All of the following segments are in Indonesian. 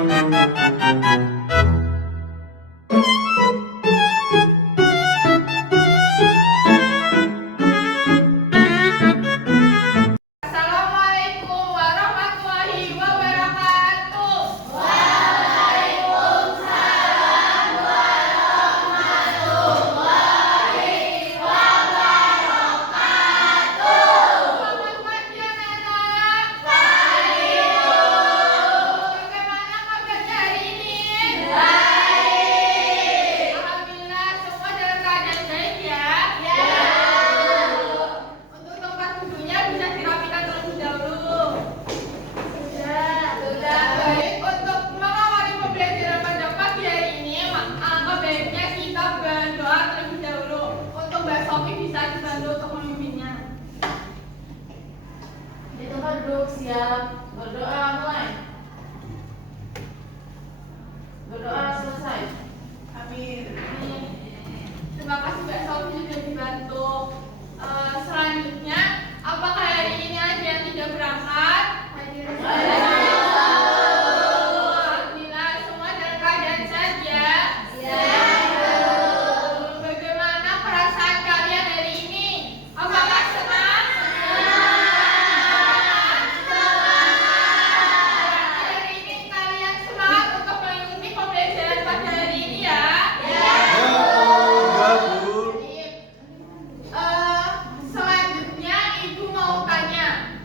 Assalamualaikum warahmatullahi wabarakatuh. Selamat pagi anak-anak. Bagaimana kabarnya hari ini? Alhamdulillah semua dalam keadaan baik ya. Untuk tempat duduknya bisa dirapikan terlebih dahulu. Sudah. Baik, untuk mengawali pembelajaran pada pagi hari ini, alangkah baiknya kita berdoa terlebih dahulu. Untuk Mbak Sofi bisa dibantu untuk memimpinnya. Di tempat duduk siap, berdoa mulai. Berdoa selesai. Amin. Terima kasih Mbak Sofi sudah dibantu. Selanjutnya, apakah hari ini ada yang tidak berangkat? Alhamdulillah semua dalam keadaan sehat ya. Bagaimana perasaan kalian hari ini? Apakah senang? Hari ini kalian semangat untuk mengikuti pembelajaran pada hari ini ya. Selanjutnya Ibu mau tanya,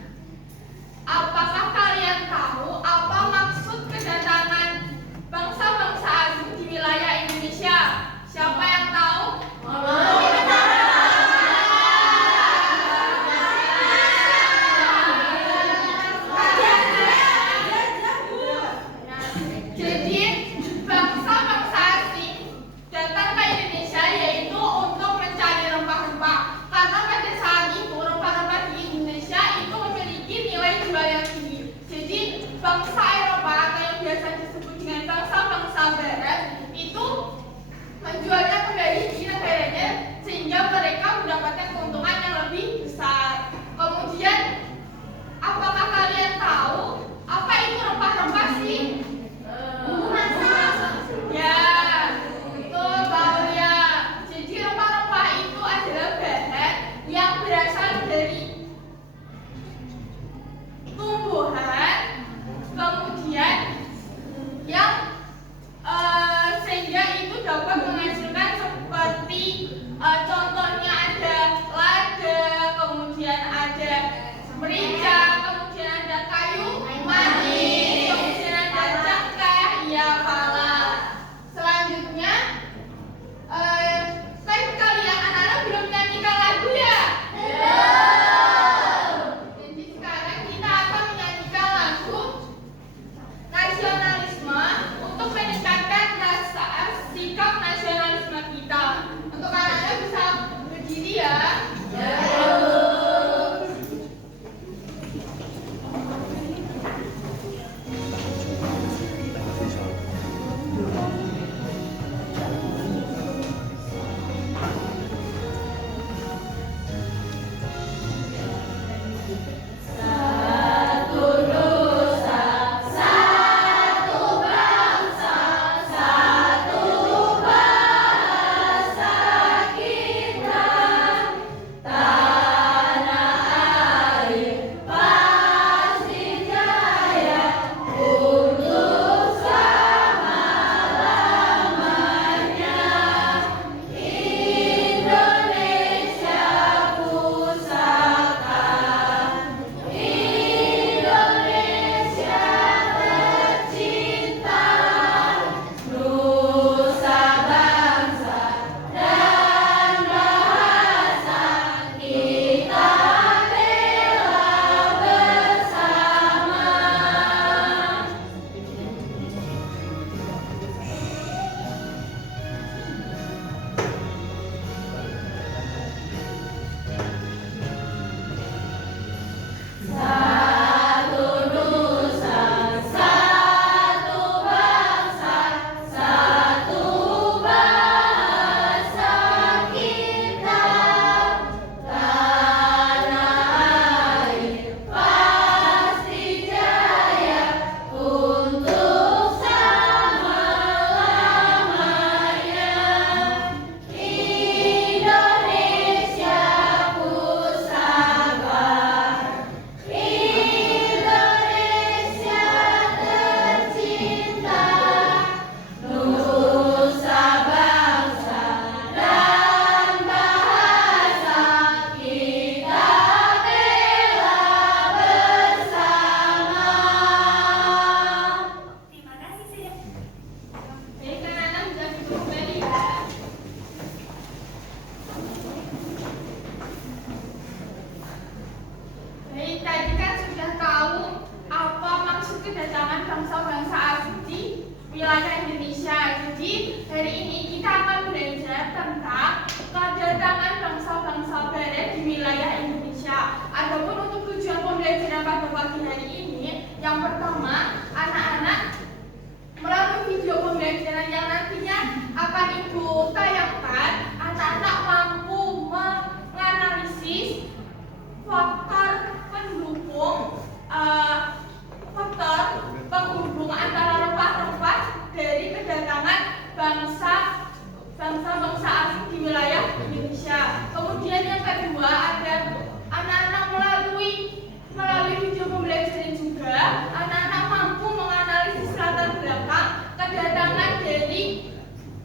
apakah kalian tahu apa maksud kedatangan bangsa-bangsa asing di wilayah Indonesia? Siapa yang tahu? Jadi bangsa-bangsa asing datang ke Indonesia yaitu untuk mencari rempah-rempah. Karena pada saat itu rempah-rempah di Indonesia itu memiliki nilai jual yang tinggi. Jadi bangsa Eropa atau yang biasa disebut dengan bangsa-bangsa Barat itu menjualnya kembali di negaranya sehingga mereka mendapatkan keuntungan yang lebih besar. Kemudian, apakah kalian tahu apa itu rempah-rempah sih? Ya, betul Paulia. Jadi rempah-rempah itu adalah bahan yang berasal dari tumbuhan, kemudian yang sehingga itu dapat menghasilkan seperti contohnya wilayah Indonesia. Jadi hari ini kita akan belajar tentang kedatangan bangsa-bangsa barat di wilayah Indonesia. Adapun untuk tujuan pembelajaran pada pagi hari ini, yang pertama, anak-anak melalui video pembelajaran yang nantinya akan Ibu tayangkan, anak-anak mampu menganalisis faktor pendukung faktor penghubung antara rempah-rempah dari kedatangan bangsa-bangsa asing di wilayah Indonesia. Kemudian yang kedua, ada anak-anak melalui video pembelajaran juga, anak-anak mampu menganalisis latar belakang kedatangan dari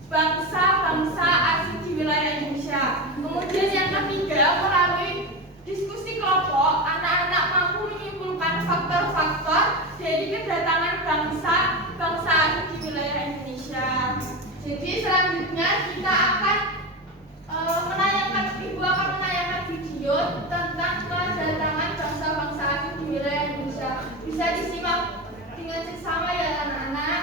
bangsa-bangsa asing di wilayah Indonesia. Kemudian yang ketiga, melalui diskusi kelompok, anak-anak mampu menyimpulkan faktor-faktor dari kedatangan bangsa asing di wilayah Indonesia. Jadi selanjutnya kita akan Ibu akan menayangkan video tentang kedatangan bangsa-bangsa asing di wilayah Indonesia. Bisa disimak dengan seksama ya anak-anak.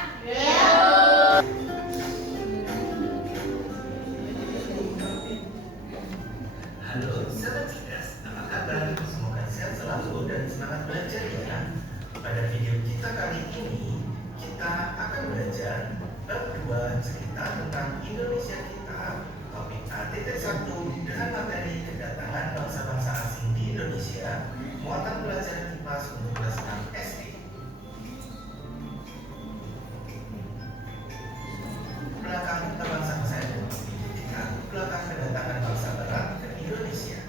Halo sahabat cerdas, apa kabar? Semoga sehat selalu dan semangat belajar ya. Pada video kita kali ini, kita akan belajar bab 2 cerita tentang Indonesia kita, topik ATT1 dengan materi kedatangan bangsa-bangsa asing di Indonesia, muatan pelajaran IPA untuk kelas 6 SD. Belakang bangsa-bangsa itu didirikan belakang kedatangan bangsa barat ke Indonesia.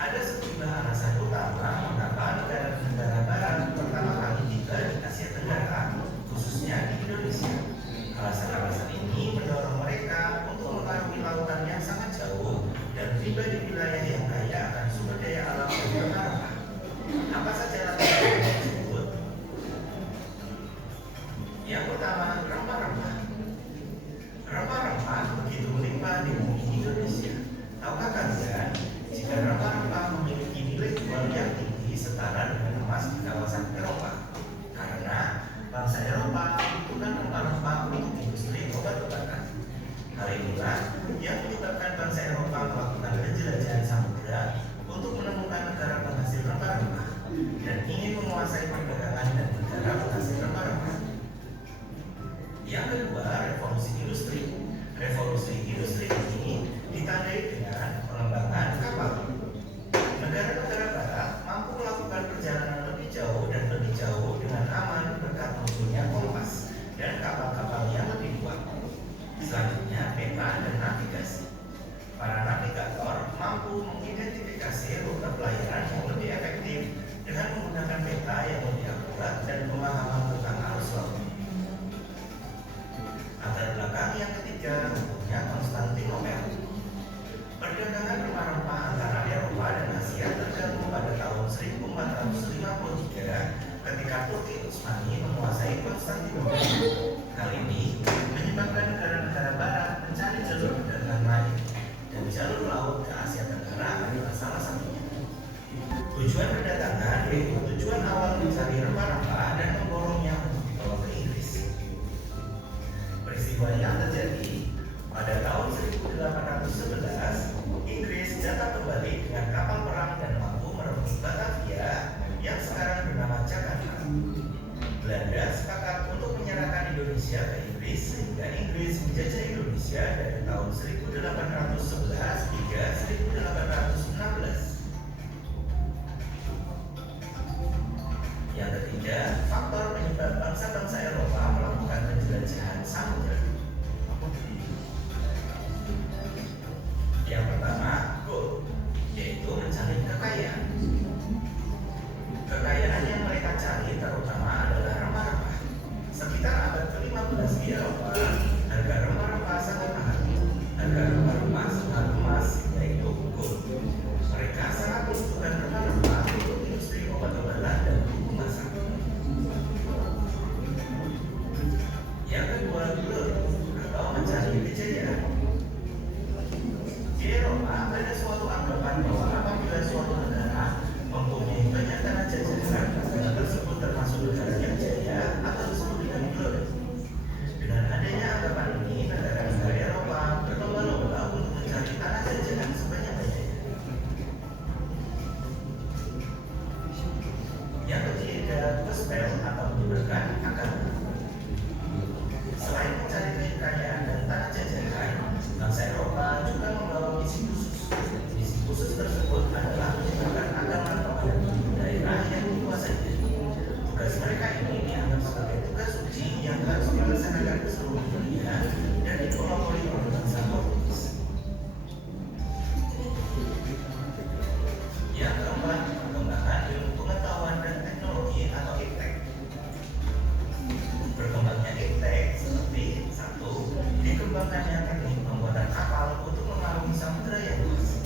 Ada sejumlah alasan utama mengapa negara-negara barat pertama kali tiba di Asia Tenggara, khususnya di Indonesia. Alasan-alasan ini mendorong mereka untuk mengarungi lautan yang sangat jauh dan tiba di wilayah yang kaya akan sumber daya alam dan rempah-rempah. Apa saja latar tersebut? Yang pertama, rempah-rempah. Rempah-rempah begitu melimpah di bumi Indonesia. Tahukah kalian, jika rempah-rempah memiliki nilai jual yang tinggi setara dengan emas di kawasan Eropa? Karena bangsa Eropa membutuhkan rempah-rempah untuk industri obat-obatan. Hal inilah yang menyebabkan bangsa Eropa melakukan penjelajahan samudera untuk menemukan negara penghasil rempah-rempah dan ingin menguasai perdagangan dan negara penghasil rempah-rempah. Yang kedua, revolusi industri. Revolusi industri ini ditandai dengan pengembangan kapal. Negara-negara barat mampu melakukan perjalanan lebih jauh dengan aman berkat munculnya kompas dan kapal-kapal yang lebih kuat. Selanjutnya, peta dan navigasi. Para navigator mampu mengidentifikasi rute pelayaran yang lebih efektif dengan menggunakan peta yang lebih akurat dan pemahaman tentang arus laut. Latar belakang yang ketiga, bentuknya Konstantinopel. Perdagangan rempah-rempah antara Eropa dan Asia tergabung pada tahun 1453 ketika Turki Utsmani menguasai Konstantinopel. Hal ini menyebabkan negara-negara barat mencari jalur perdagangan lain, dan jalur laut ke Asia Tenggara adalah salah satunya. Tujuan kedatangan yaitu tujuan awal mencari rempah-rempah dan memborongnya untuk dibawa ke Inggris. Peristiwa yang terjadi pada tahun 1811, Inggris datang kembali dengan kapal perang dan mampu merebut Batavia yang sekarang bernama Jakarta. Belanda sepakat untuk menyerahkan Indonesia ke Inggris sehingga Inggris menjajah Indonesia dari tahun 1811 hingga 1816. Yang ketiga, faktor penyebab bangsa-bangsa Eropa melakukan penjelajahan samudera. Yang pertama, gold, yaitu mencari kekayaan. Kekayaan yang mereka cari terutama adalah rempah-rempah. Sekitar abad ke-15 di Eropa, harga rempah-rempah sangat mahal. Harga rempah-rempah sangat emas, yaitu gold. Mereka sangat membutuhkan rempah-rempah untuk industri obat-obatan dan buku masak. Yang kedua, glory, atau mencari kejayaan. ada tugas pel atau menyeberangkan akan. Selain mencari kekayaan dan tanah jajahan, bangsa Eropa juga membawa misi khusus. Misi khusus tersebut adalah menyebarkan agama kepada daerah yang dikuasai. Tugas mereka ini dianggap sebagai tugas suci yang harus dilaksanakan ke seluruh dunia dan dipelopori oleh bangsa Portugis. Yang keempat, perkembangan ilmu pengetahuan dan teknologi atau iptek. Berkembangnya iptek seperti satu, dikembangkannya teknik pembuatan kapal untuk mengarungi samudera yang luas.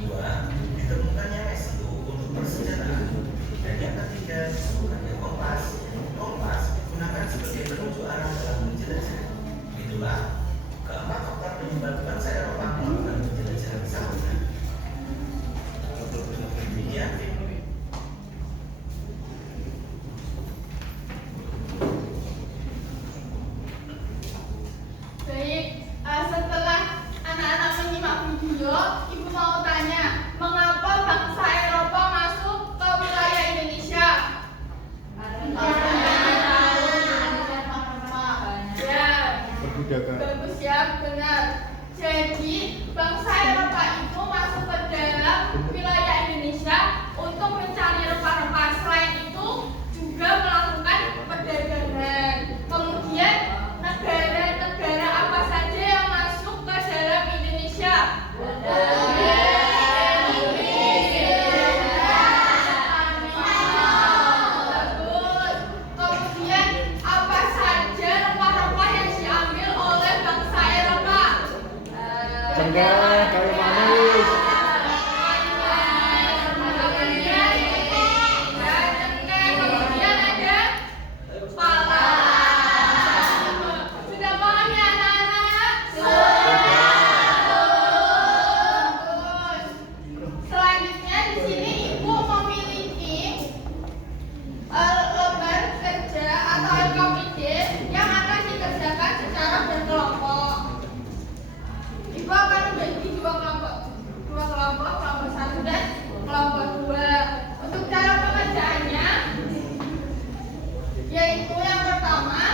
Dua, ditemukannya mesiu untuk persenjataan. Dan yang ketiga, ditemukannya kompas. Kompas digunakan sebagai penunjuk arah dalam menjelajah. Itulah keempat faktor penyebab bangsa Eropa melakukan penjelajahan samudera. Demikian. Baik, setelah anak-anak menyimak video, Ibu mau tanya, mengapa bangsa Eropa masuk ke wilayah Indonesia? Ya, bagus ya, benar. Jadi, bangsa Eropa itu masuk ke dalam wilayah Indonesia untuk mencari rempah-rempah. Selain itu, juga melakukan perdagangan. Kemudian, negara-negara apa saja yang masuk ke dalam Indonesia? Bagus. Kemudian, apa saja rempah-rempah yang diambil oleh bangsa Eropa? Cengkeh, kayu manis. Kemudian ada pala. Sudah paham ya anak-anak? Bagus. Selanjutnya di sini Ibu memiliki lembar kerja atau LKPD yang akan dikerjakan secara berkelompok. Ibu akan membagi dua kelompok, kelompok satu dan kelompok dua. Untuk cara pengerjaannya, yaitu yang pertama,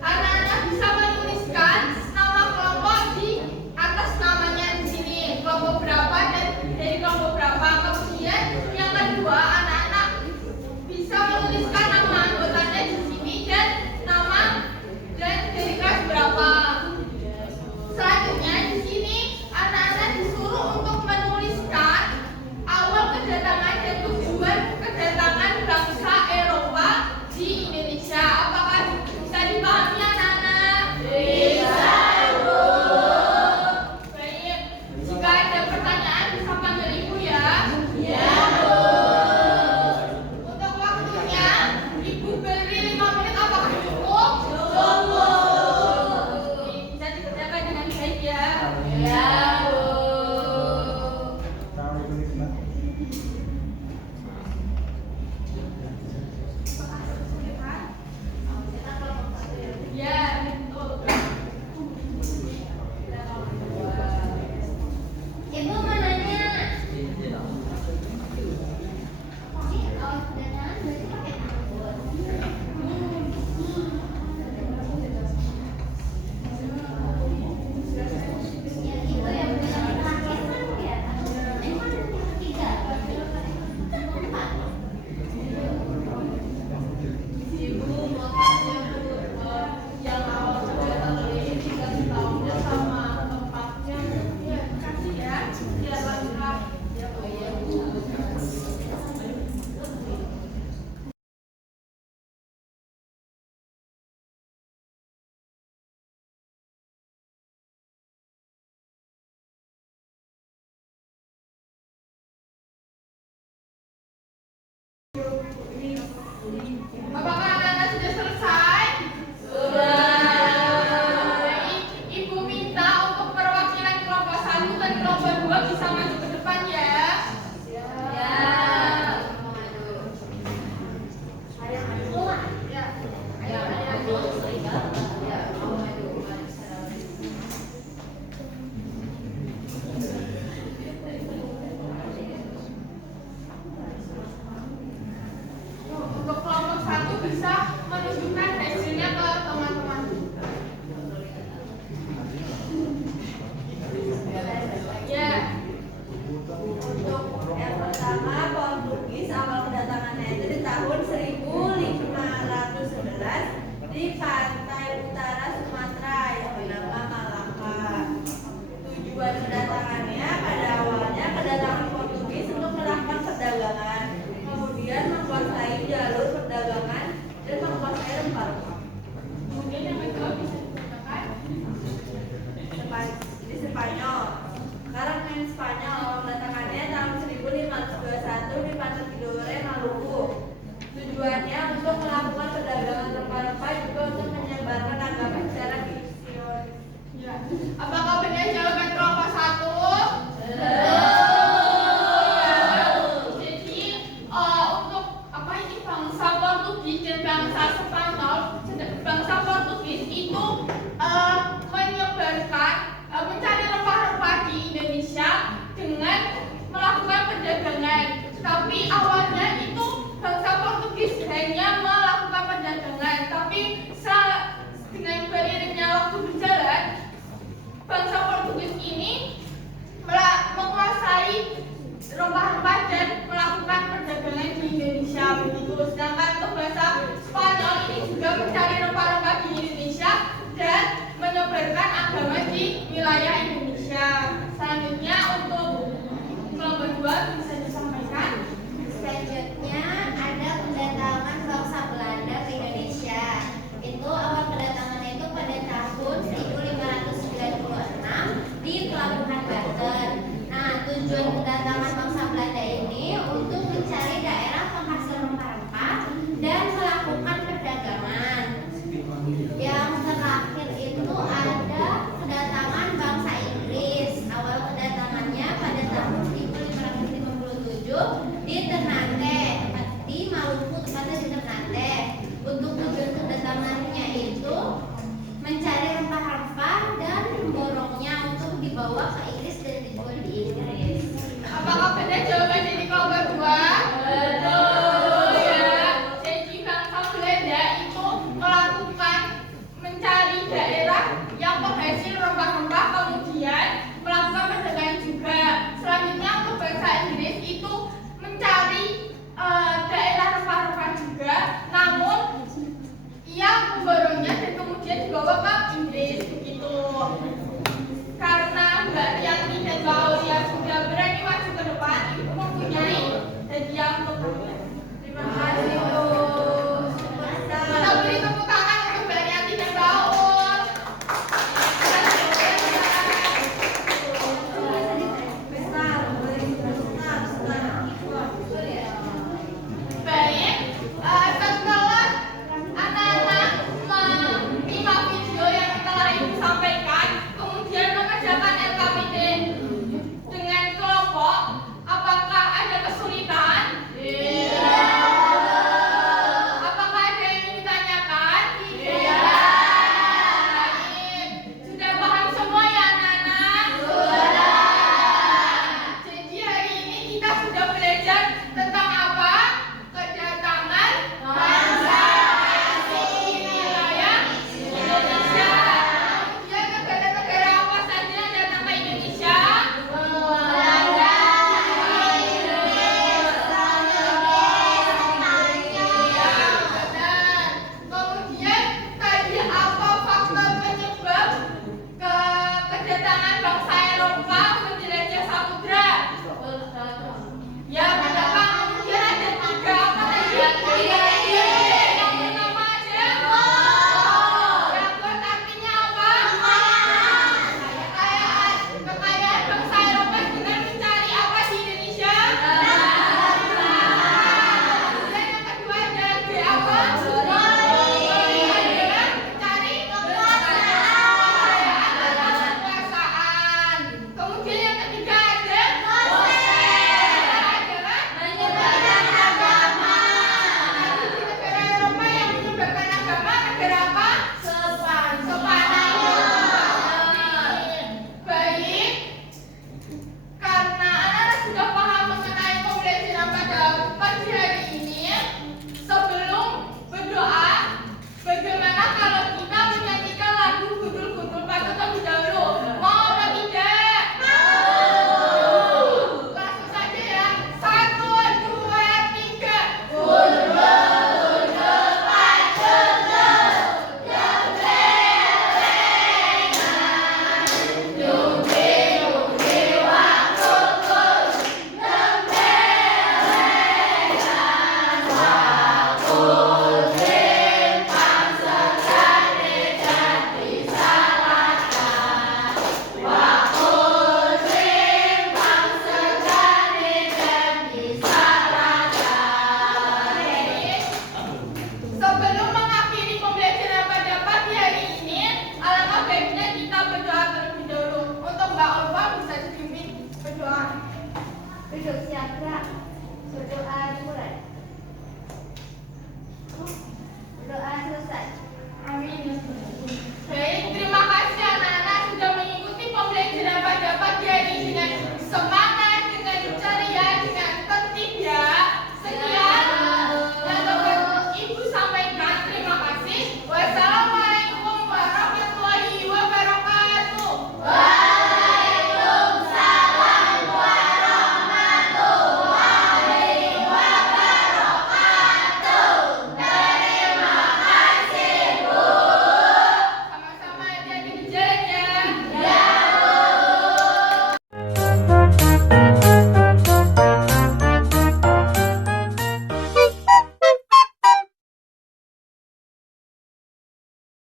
anak-anak bisa menuliskan nama kelompok di atas namanya di sini, kelompok berapa dan dari kelompok berapa. Kemudian yang kedua, anak-anak bisa menuliskan nama anggotanya di sini dan nama dan dari kelas berapa. Selanjutnya di sini anak-anak disuruh untuk menuliskan awal kedatangan dan tujuan kedatangan bangsa Eropa di Indonesia. Apakah bisa dipahami anak-anak? Bisa, Bu. Baik, jika ada pertanyaan bisa panggil Ibu ya. Ya, Bu. Untuk waktunya Ibu beri 5 menit, apakah cukup? Cukup. Bisa dikerjakan dengan baik ya. Ya, Bu. Ya, betul. Ibu mau nanya. Itu yang terakhir kan ya. Ini kan yang ketiga. Empat. Ibu mau tanya Bu, yang awal kedatangan ini dikasih tahunya sama tempatnya. Ya, kasih ya, biar lengkap. Ya, Bu. Ya, Bu. Apakah anak-anak sudah selesai? Sudah. Baik, Ibu minta untuk perwakilan kelompok 1 dan kelompok 2 bisa maju ke depan ya. Ya. Ayo keluar. Ya. Ya, ayo, ya, mau maju. Untuk tahun 1511 di pantai utara Sumatera yang bernama Malaka. Tujuan kedatangannya pada awalnya kedatangan Portugis untuk melakukan perdagangan, kemudian menguasai jalur perdagangan dan menguasai rempah-rempah. Kemudian yang kedua bisa digunakan Di Spanyol. Sekarang main Spanyol, kedatangannya tahun 1521 di Pantai Tidore, Maluku. Tujuannya untuk melakukan perdagangan rempah-rempah juga untuk menyebarkan agama secara misionis. ya. Apakah benar jawaban kelompok 1? Jadi untuk apa ini bangsa Portugis dan bangsa Spanyol, bangsa Portugis itu menyebarkan mencari rempah-rempah di Indonesia dengan melakukan perdagangan. Tapi awal